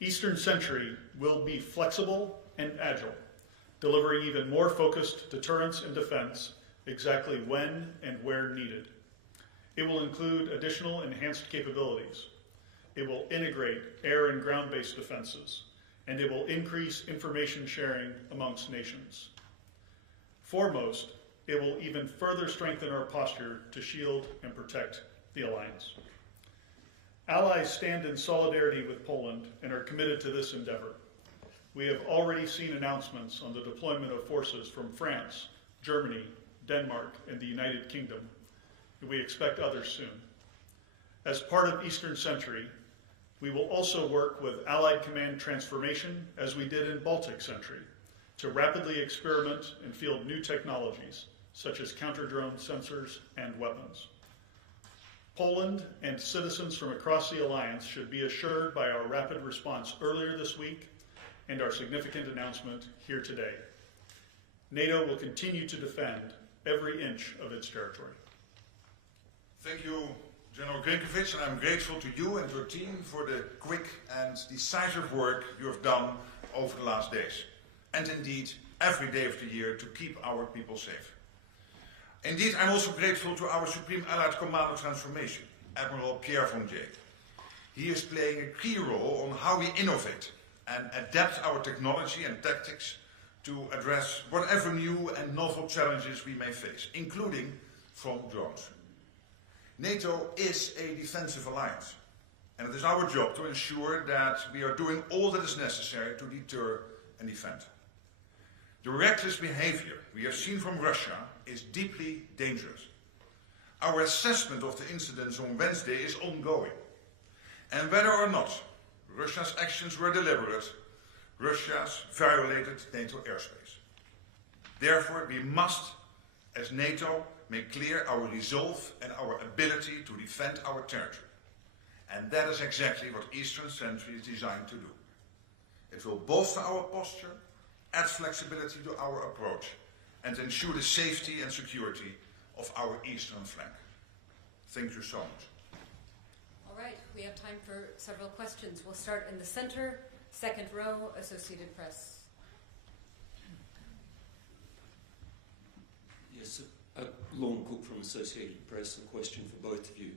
Eastern Sentry will be flexible and agile, delivering even more focused deterrence and defense exactly when and where needed. It will include additional enhanced capabilities. It will integrate air and ground-based defenses, and it will increase information sharing amongst nations. Foremost, it will even further strengthen our posture to shield and protect the alliance. Allies stand in solidarity with Poland and are committed to this endeavor. We have already seen announcements on the deployment of forces from France, Germany, Denmark, and the United Kingdom, and we expect others soon. As part of Eastern Sentry, we will also work with Allied Command Transformation, as we did in Baltic Sentry, to rapidly experiment and field new technologies, such as counter-drone sensors and weapons. Poland and citizens from across the alliance should be assured by our rapid response earlier this week and our significant announcement here today. NATO will continue to defend every inch of its territory. Thank you, General Grinkovic, and I'm grateful to you and your team for the quick and decisive work you have done over the last days, and indeed every day of the year, to keep our people safe. Indeed, I'm also grateful to our Supreme Allied Commando Transformation, Admiral Pierre von Jay. He is playing a key role on how we innovate and adapt our technology and tactics to address whatever new and novel challenges we may face, including from drones. NATO is a defensive alliance, and it is our job to ensure that we are doing all that is necessary to deter and defend. The reckless behavior we have seen from Russia is deeply dangerous. Our assessment of the incidents on Wednesday is ongoing, and whether or not Russia's actions were deliberate, Russia's violated NATO airspace. Therefore, we must, as NATO, make clear our resolve and our ability to defend our territory. And that is exactly what Eastern Sentry is designed to do. It will bolster our posture, add flexibility to our approach, and ensure the safety and security of our eastern flank. Thank you so much. All right, we have time for several questions. We'll start in the center, second row, Associated Press. Yes, Lorne Cook from Associated Press. A question for both of you.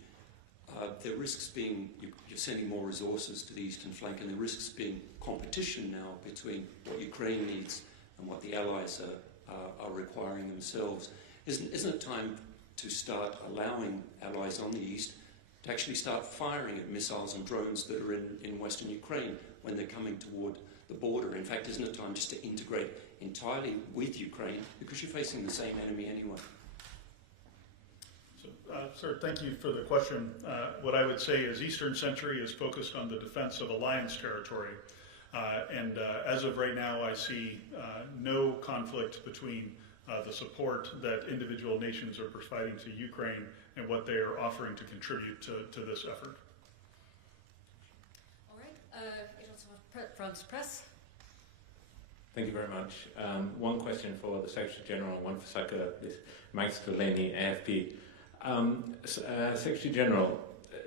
There risks being, you're sending more resources to the eastern flank, and there risks being competition now between what Ukraine needs and what the Allies are requiring themselves. Isn't it time to start allowing Allies on the east to actually start firing at missiles and drones that are in western Ukraine when they're coming toward the border? In fact, isn't it time just to integrate entirely with Ukraine, because you're facing the same enemy anyway? Sir, thank you for the question. What I would say is Eastern Sentry is focused on the defense of alliance territory. As of right now, I see no conflict between the support that individual nations are providing to Ukraine and what they are offering to contribute to this effort. All right, France Press. Thank you very much. One question for the Secretary General and one for Saka. Max Delaney, AFP. Secretary General,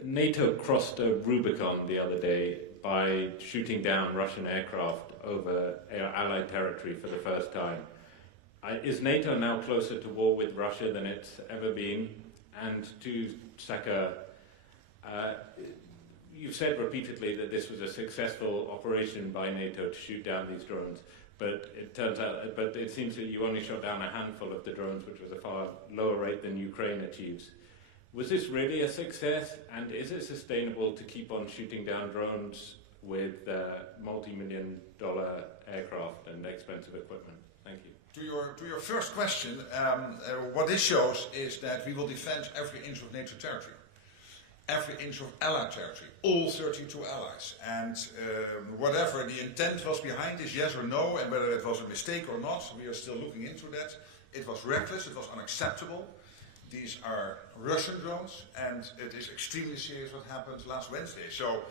NATO crossed a Rubicon the other day by shooting down Russian aircraft over Allied territory for the first time. Is NATO now closer to war with Russia than it's ever been? And to Saka, you've said repeatedly that this was a successful operation by NATO to shoot down these drones, but it seems that you only shot down a handful of the drones, which was a far lower rate than Ukraine achieves. Was this really a success, and is it sustainable to keep on shooting down drones with multi-million-dollar aircraft and expensive equipment? Thank you. To your first question, what this shows is that we will defend every inch of NATO territory, every inch of Allied territory, all 32 allies. And whatever the intent was behind this, yes or no, and whether it was a mistake or not, we are still looking into that. It was reckless, it was unacceptable. These are Russian drones, and it is extremely serious what happened last Wednesday. So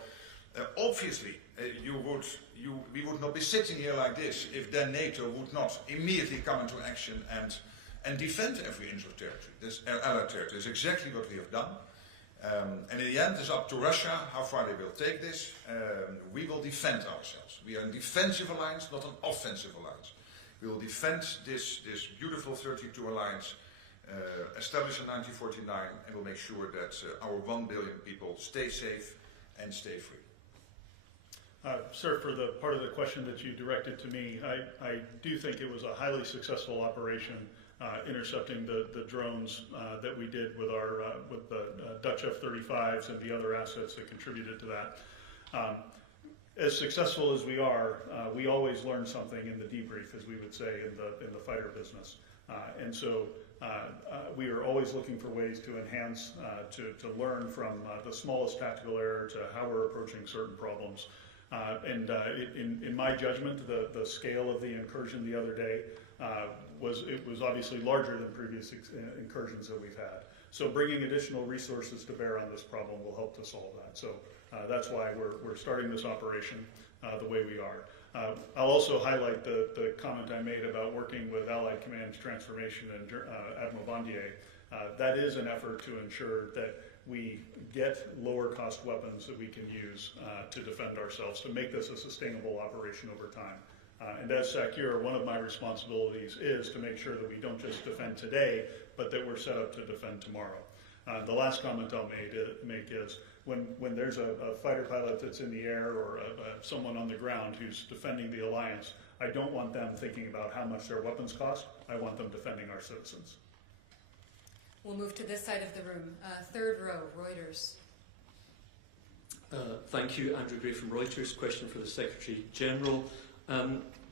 obviously, we would not be sitting here like this if then NATO would not immediately come into action and defend every inch of territory. This Allied territory is exactly what we have done. And in the end, it's up to Russia how far they will take this. We will defend ourselves. We are a defensive alliance, not an offensive alliance. We will defend this beautiful 32 alliance established in 1949, and we'll make sure that our 1 billion people stay safe and stay free. Sir, for the part of the question that you directed to me, I do think it was a highly successful operation intercepting the drones that we did with the Dutch F-35s and the other assets that contributed to that. As successful as we are, we always learn something in the debrief, as we would say in the fighter business. And so we are always looking for ways to enhance, to learn from the smallest tactical error to how we're approaching certain problems. In my judgment, the scale of the incursion the other day was obviously larger than previous incursions that we've had. So bringing additional resources to bear on this problem will help to solve that. So that's why we're starting this operation the way we are. I'll also highlight the comment I made about working with Allied Command Transformation and Admiral Bondier. That is an effort to ensure that we get lower cost weapons that we can use to defend ourselves, to make this a sustainable operation over time. And as SACEUR, one of my responsibilities is to make sure that we don't just defend today, but that we're set up to defend tomorrow. The last comment I'll make is when there's a fighter pilot that's in the air or someone on the ground who's defending the alliance, I don't want them thinking about how much their weapons cost. I want them defending our citizens. We'll move to this side of the room. Third row, Reuters. Thank you, Andrew Gray from Reuters. Question for the Secretary General.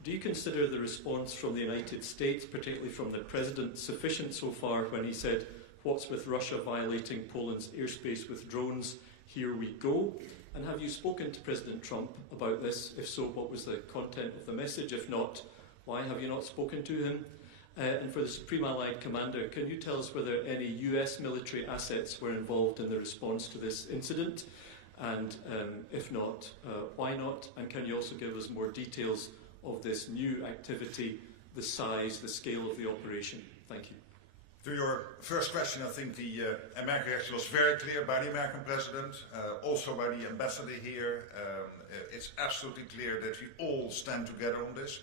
Do you consider the response from the United States, particularly from the President, sufficient so far when he said, "What's with Russia violating Poland's airspace with drones? Here we go." And have you spoken to President Trump about this? If so, what was the content of the message? If not, why have you not spoken to him? And for the Supreme Allied Commander, can you tell us whether any US military assets were involved in the response to this incident? And if not, why not? And can you also give us more details of this new activity, the size, the scale of the operation? Thank you. To your first question, I think the American reaction was very clear by the American president, also by the ambassador here. It's absolutely clear that we all stand together on this.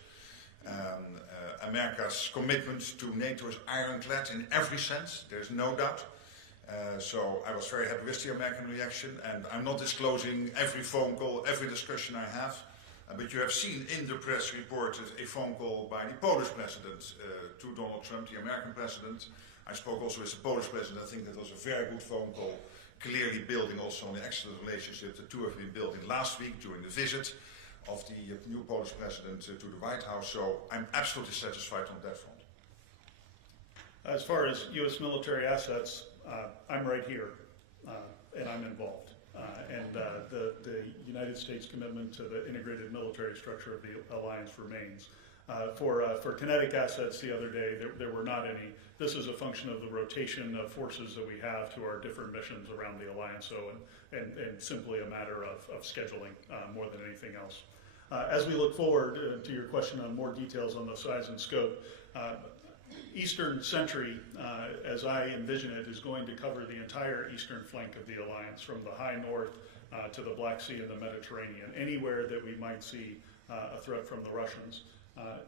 America's commitment to NATO is ironclad in every sense, there's no doubt. So I was very happy with the American reaction, and I'm not disclosing every phone call, every discussion I have. But you have seen in the press reported a phone call by the Polish president to Donald Trump, the American president. I spoke also with the Polish president. I think that was a very good phone call, clearly building also on the excellent relationship the two have been building last week during the visit of the new Polish president to the White House. So I'm absolutely satisfied on that front. As far as U.S. military assets, I'm right here, and I'm involved. The United States commitment to the integrated military structure of the alliance remains. For kinetic assets the other day, there were not any. This is a function of the rotation of forces that we have to our different missions around the alliance, and simply a matter of scheduling more than anything else. As we look forward to your question on more details on the size and scope, Eastern Sentry, as I envision it, is going to cover the entire eastern flank of the alliance, from the high north to the Black Sea and the Mediterranean, anywhere that we might see a threat from the Russians.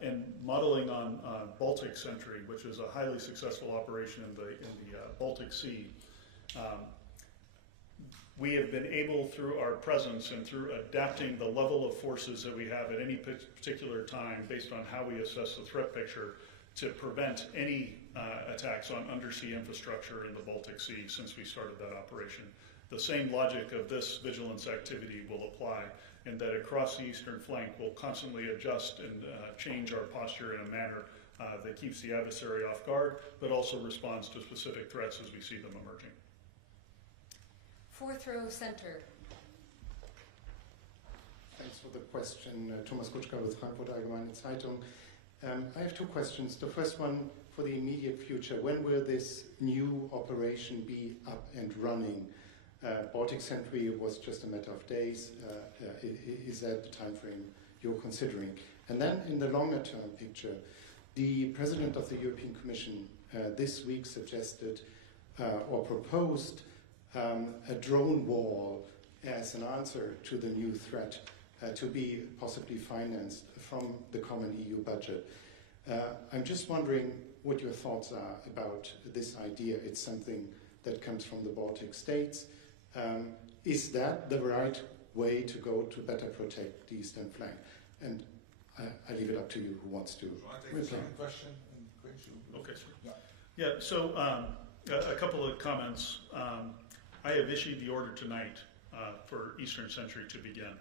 And modeling on Baltic Sentry, which is a highly successful operation in the Baltic Sea, we have been able, through our presence and through adapting the level of forces that we have at any particular time based on how we assess the threat picture, to prevent any attacks on undersea infrastructure in the Baltic Sea since we started that operation. The same logic of this vigilance activity will apply, in that across the eastern flank we'll constantly adjust and change our posture in a manner that keeps the adversary off guard, but also responds to specific threats as we see them emerging. Fourth row, center. Thanks for the question. Thomas Kutschka with Frankfurt Allgemeine Zeitung. I have two questions. The first one, for the immediate future, when will this new operation be up and running? Baltic Sentry was just a matter of days. Is that the time frame you're considering? And then in the longer term picture, the President of the European Commission this week suggested or proposed a drone wall as an answer to the new threat to be possibly financed from the common EU budget. I'm just wondering what your thoughts are about this idea. It's something that comes from the Baltic states. Is that the right way to go to better protect the eastern flank? And I leave it up to you who wants to Shall I take the reply. second question? And Chris, you- Okay, sir. Yeah. Yeah, so a couple of comments. I have issued the order tonight for Eastern Century to begin.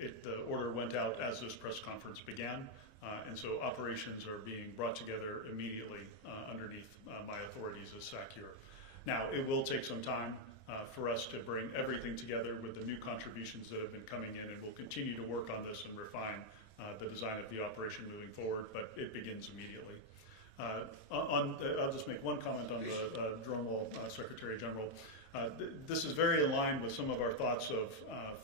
The order went out as this press conference began, and so operations are being brought together immediately underneath my authorities as SACEUR. Now, it will take some time for us to bring everything together with the new contributions that have been coming in, and we'll continue to work on this and refine the design of the operation moving forward, but it begins immediately. I'll just make one comment on the drone wall, Secretary General. This is very in line with some of our thoughts of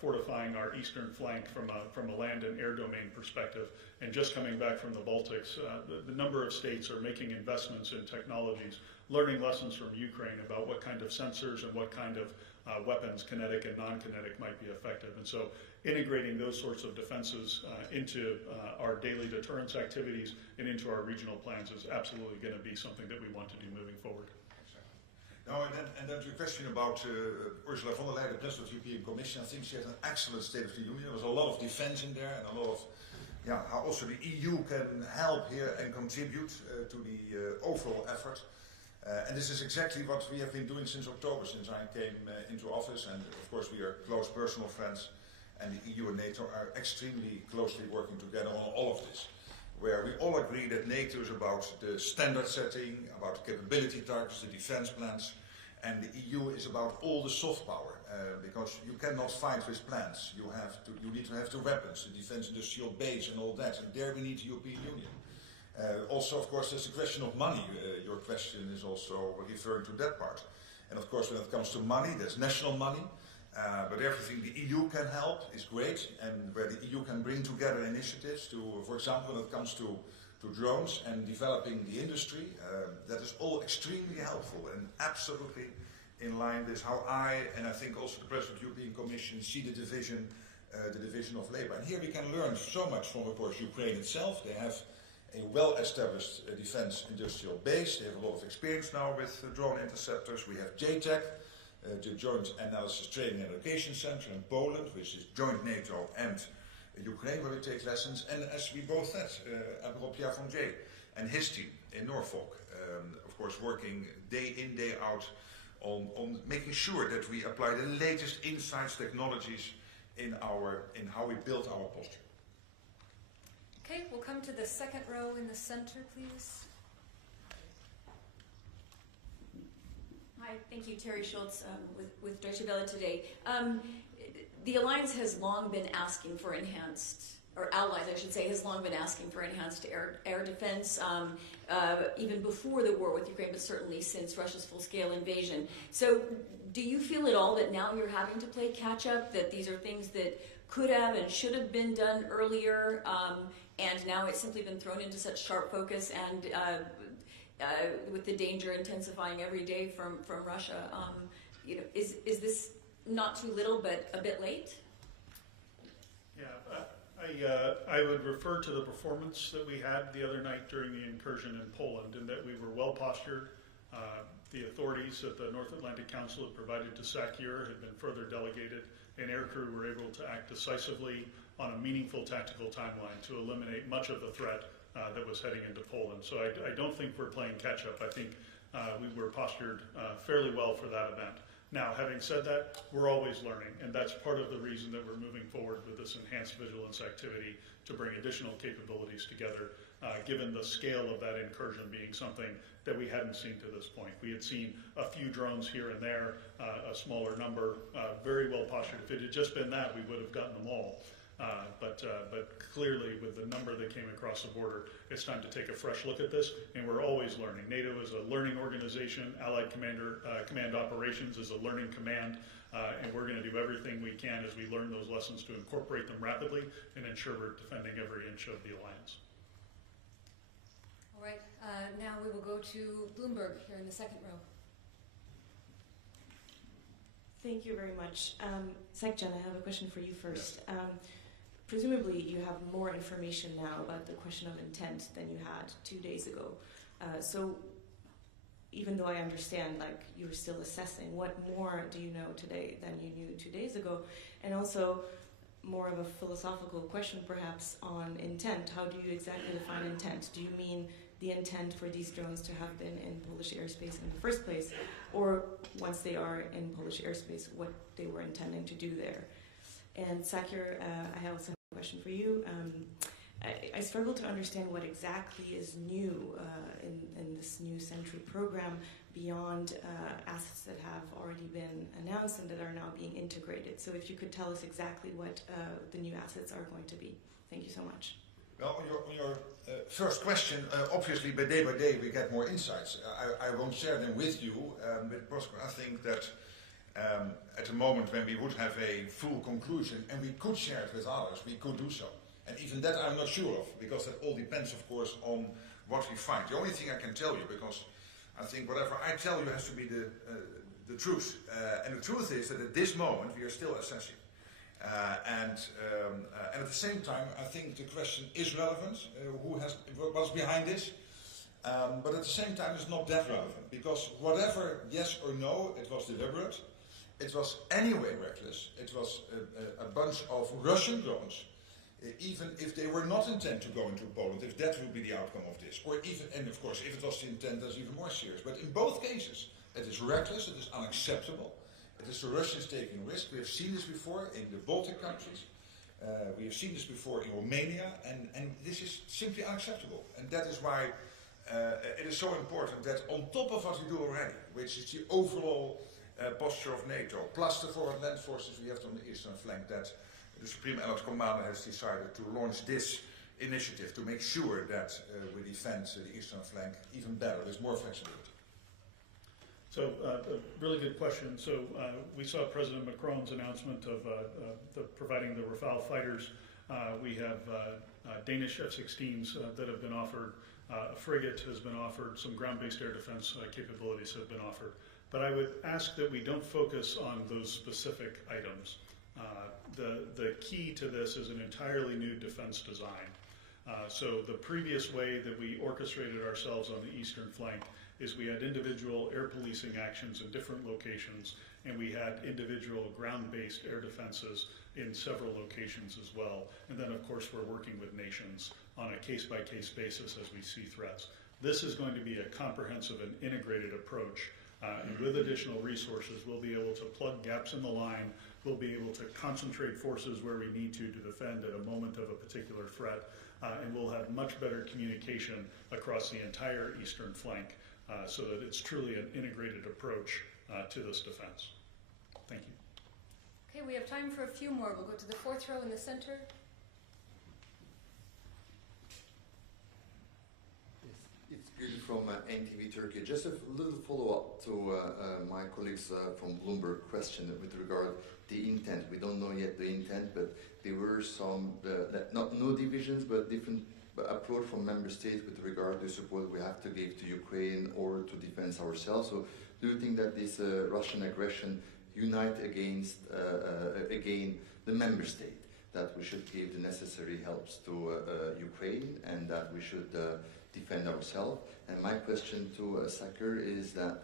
fortifying our eastern flank from a land and air domain perspective. And just coming back from the Baltics, the number of states are making investments in technologies, learning lessons from Ukraine about what kind of sensors and what kind of weapons, kinetic and non-kinetic, might be effective. And so integrating those sorts of defenses into our daily deterrence activities and into our regional plans is absolutely going to be something that we want to do moving forward. Now, and then to your question about Ursula von der Leyen, the President of the European Commission, I think she has an excellent State of the Union. There was a lot of defense in there and a lot of how also the EU can help here and contribute to the overall effort. And this is exactly what we have been doing since October, since I came into office. And of course, we are close personal friends, and the EU and NATO are extremely closely working together on all of this, where we all agree that NATO is about the standard setting, about the capability targets, the defense plans, and the EU is about all the soft power, because you cannot fight with plans. You need to have the weapons, the defense industrial base and all that, and there we need the European Union. Also, of course, there's a question of money. Your question is also referring to that part. And of course, when it comes to money, there's national money, but everything the EU can help is great, and where the EU can bring together initiatives to, for example, when it comes to drones and developing the industry, that is all extremely helpful and absolutely in line with how I, and I think also the President of the European Commission, see the division of labor. And here we can learn so much from, of course, Ukraine itself. They have a well-established defense industrial base. They have a lot of experience now with drone interceptors. We have JTAC, the Joint Analysis Training and Education Center in Poland, which is joint NATO and Ukraine, where we take lessons. And as we both said, Admiral Pierre Fonget and his team in Norfolk, of course, working day in, day out on making sure that we apply the latest insights, technologies in how we build our posture. Okay, we'll come to the second row in the center, please. Hi, thank you, Terry Schultz with Deutsche Welle today. The Alliance has long been asking for enhanced, or allies I should say, has long been asking for enhanced air defense, even before the war with Ukraine, but certainly since Russia's full-scale invasion. So do you feel at all that now you're having to play catch-up, that these are things that could have and should have been done earlier, and now it's simply been thrown into such sharp focus, and with the danger intensifying every day from Russia, is this not too little but a bit late? Yeah, I would refer to the performance that we had the other night during the incursion in Poland, and that we were well postured. The authorities at the North Atlantic Council had provided to SACEUR had been further delegated, and aircrew were able to act decisively on a meaningful tactical timeline to eliminate much of the threat that was heading into Poland. So I don't think we're playing catch-up. I think we were postured fairly well for that event. Now, having said that, we're always learning, and that's part of the reason that we're moving forward with this enhanced vigilance activity to bring additional capabilities together, given the scale of that incursion being something that we hadn't seen to this point. We had seen a few drones here and there, a smaller number, very well postured. If it had just been that, we would have gotten them all. But clearly, with the number that came across the border, it's time to take a fresh look at this, and we're always learning. NATO is a learning organization. Allied Command Operations is a learning command, and we're going to do everything we can as we learn those lessons to incorporate them rapidly and ensure we're defending every inch of the alliance. All right, now we will go to Bloomberg here in the second row. Thank you very much. Sekjen, I have a question for you first. Presumably you have more information now about the question of intent than you had 2 days ago. So even though I understand like you're still assessing, what more do you know today than you knew 2 days ago? And also more of a philosophical question perhaps on intent. How do you exactly define intent? Do you mean the intent for these drones to have been in Polish airspace in the first place, or once they are in Polish airspace, what they were intending to do there? And Sakir, I also have a question for you. I struggle to understand what exactly is new in this new Sentry program beyond assets that have already been announced and that are now being integrated. So if you could tell us exactly what the new assets are going to be. Thank you so much. Well, on your first question, obviously by day we get more insights. I won't share them with you, but I think that at the moment when we would have a full conclusion and we could share it with others, we could do so. And even that I'm not sure of, because that all depends, of course, on what we find. The only thing I can tell you, because I think whatever I tell you has to be the truth. And the truth is that at this moment we are still assessing. And at the same time, I think the question is relevant. What's behind this? But at the same time, it's not that relevant, because whatever yes or no, it was deliberate. It was anyway reckless. It was a bunch of Russian drones. Even if they were not intent to go into Poland, if that would be the outcome of this, or even, and of course, if it was the intent, that's even more serious. But in both cases, it is reckless, it is unacceptable. It is the Russians taking risk. We have seen this before in the Baltic countries. We have seen this before in Romania, and this is simply unacceptable. And that is why it is so important that on top of what we do already, which is the overall posture of NATO, plus the forward land forces we have on the eastern flank, that the Supreme Allied Commander has decided to launch this initiative to make sure that we defend the eastern flank even better, with more flexibility. So, a really good question. So, we saw President Macron's announcement of providing the Rafale fighters. We have Danish F-16s that have been offered. A frigate has been offered. Some ground-based air defense capabilities have been offered. But I would ask that we don't focus on those specific items. The key to this is an entirely new defense design. So the previous way that we orchestrated ourselves on the eastern flank is we had individual air policing actions in different locations, and we had individual ground-based air defenses in several locations as well. And then, of course, we're working with nations on a case-by-case basis as we see threats. This is going to be a comprehensive and integrated approach. And with additional resources, we'll be able to plug gaps in the line. We'll be able to concentrate forces where we need to defend at a moment of a particular threat. And we'll have much better communication across the entire eastern flank so that it's truly an integrated approach to this defense. Thank you. Okay, we have time for a few more. We'll go to the fourth row in the center. It's good from NTV Turkey. Just a little follow-up to my colleagues from Bloomberg question with regard the intent. We don't know yet the intent, but there were some, no divisions, but different approach from member states with regard to support we have to give to Ukraine or to defend ourselves. So do you think that this Russian aggression unite against, again, the member state, that we should give the necessary helps to Ukraine and that we should defend ourselves? And my question to Sakir is that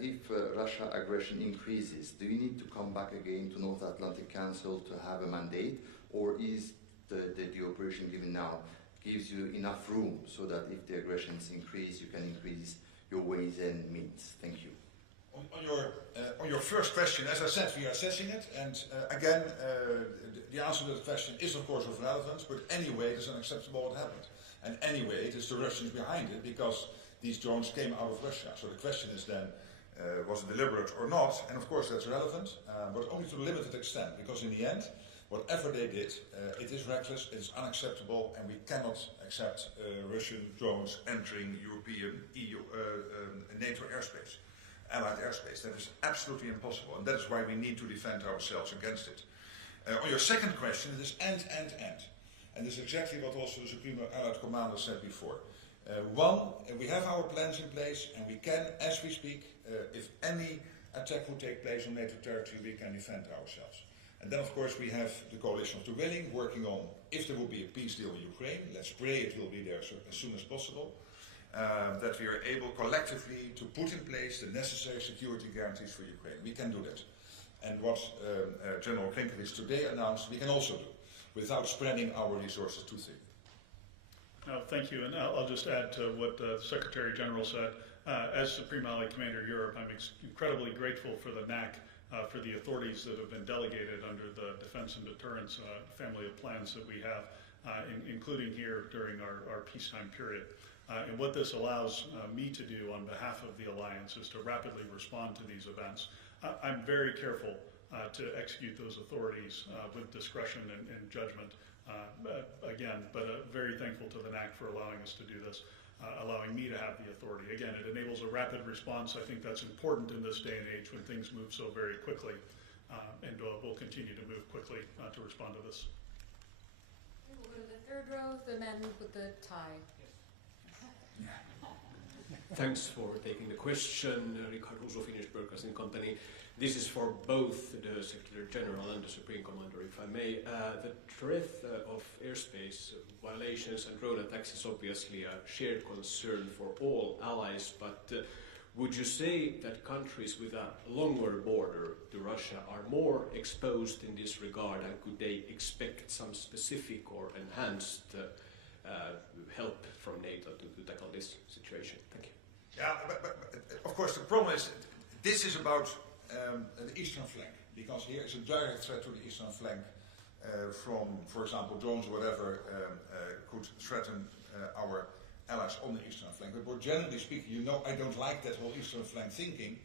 if Russia aggression increases, do you need to come back again to North Atlantic Council to have a mandate, or is the operation given now gives you enough room so that if the aggressions increase, you can increase your ways and means? Thank you. On your first question, as I said, we are assessing it, and again, the answer to the question is of course of relevance, but anyway, it is unacceptable what happened. And anyway, it is the Russians behind it, because these drones came out of Russia. So the question is then, was it deliberate or not? And of course that's relevant, but only to a limited extent, because in the end, whatever they did, it is reckless, it is unacceptable, and we cannot accept Russian drones entering European, EU, NATO airspace, allied airspace. That is absolutely impossible, and that is why we need to defend ourselves against it. On your second question, it is end. And this is exactly what also the Supreme Allied Commander said before. One, we have our plans in place, and we can, as we speak, if any attack would take place on NATO territory, we can defend ourselves. And then, of course, we have the coalition of the willing working on if there will be a peace deal in Ukraine. Let's pray it will be there as soon as possible. That we are able collectively to put in place the necessary security guarantees for Ukraine. We can do that. And what General Klinkovich today announced, we can also do, without spreading our resources too thin. Thank you, and I'll just add to what the Secretary General said. As Supreme Allied Commander Europe, I'm incredibly grateful for the NAC, for the authorities that have been delegated under the Defense and Deterrence family of plans that we have, including here during our peacetime period. And what this allows me to do on behalf of the Alliance is to rapidly respond to these events. I'm very careful to execute those authorities with discretion and judgment. But very thankful to the NAC for allowing us to do this, allowing me to have the authority. Again, it enables a rapid response. I think that's important in this day and age when things move so very quickly, and we'll continue to move quickly to respond to this. We'll go to the third row, the man with the tie. Thanks for taking the question, Richard Russo, Finnish Broadcasting Company. This is for both the Secretary General and the Supreme Commander, if I may. The threat of airspace violations and drone attacks is obviously a shared concern for all allies, but would you say that countries with a longer border to Russia are more exposed in this regard, and could they expect some specific or enhanced help from NATO to tackle this situation? Thank you. Yeah, but of course the problem is this is about the eastern flank, because here is a direct threat to the eastern flank from, for example, drones or whatever could threaten our allies on the eastern flank. But more generally speaking, you know, I don't like that whole eastern flank thinking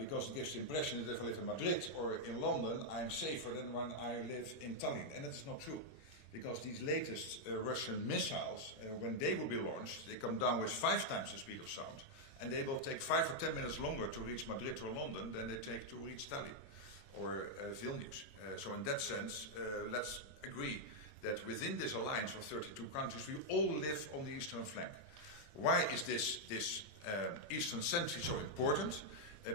because it gives the impression that if I live in Madrid or in London, I'm safer than when I live in Tallinn, and that is not true. Because these latest Russian missiles, when they will be launched, they come down with 5 times the speed of sound. And they will take 5 or 10 minutes longer to reach Madrid or London than they take to reach Tallinn or Vilnius. So in that sense, let's agree that within this alliance of 32 countries, we all live on the eastern flank. Why is this eastern sentry so important?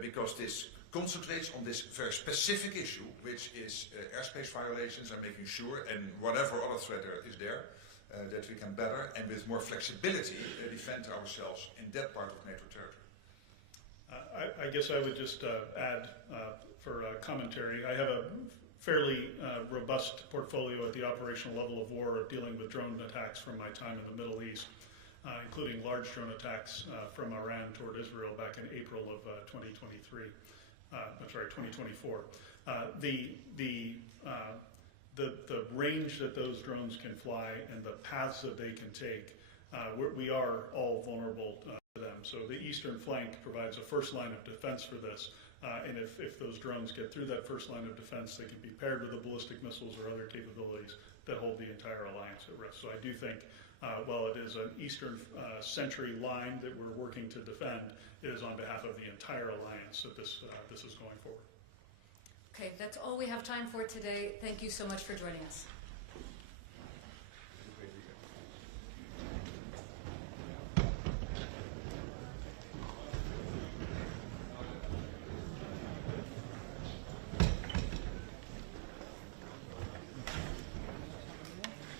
Because this concentrates on this very specific issue, which is airspace violations and making sure, and whatever other threat there is there, that we can better and with more flexibility defend ourselves in that part of NATO territory. I guess I would just add for commentary, I have a fairly robust portfolio at the operational level of war of dealing with drone attacks from my time in the Middle East, including large drone attacks from Iran toward Israel back in April of 2023. 2024. The range that those drones can fly and the paths that they can take, we are all vulnerable to them. So the eastern flank provides a first line of defense for this. And if those drones get through that first line of defense, they can be paired with the ballistic missiles or other capabilities that hold the entire alliance at risk. So I do think, while it is an eastern sentry line that we're working to defend, it is on behalf of the entire alliance that this is going forward. Okay, that's all we have time for today. Thank you so much for joining us.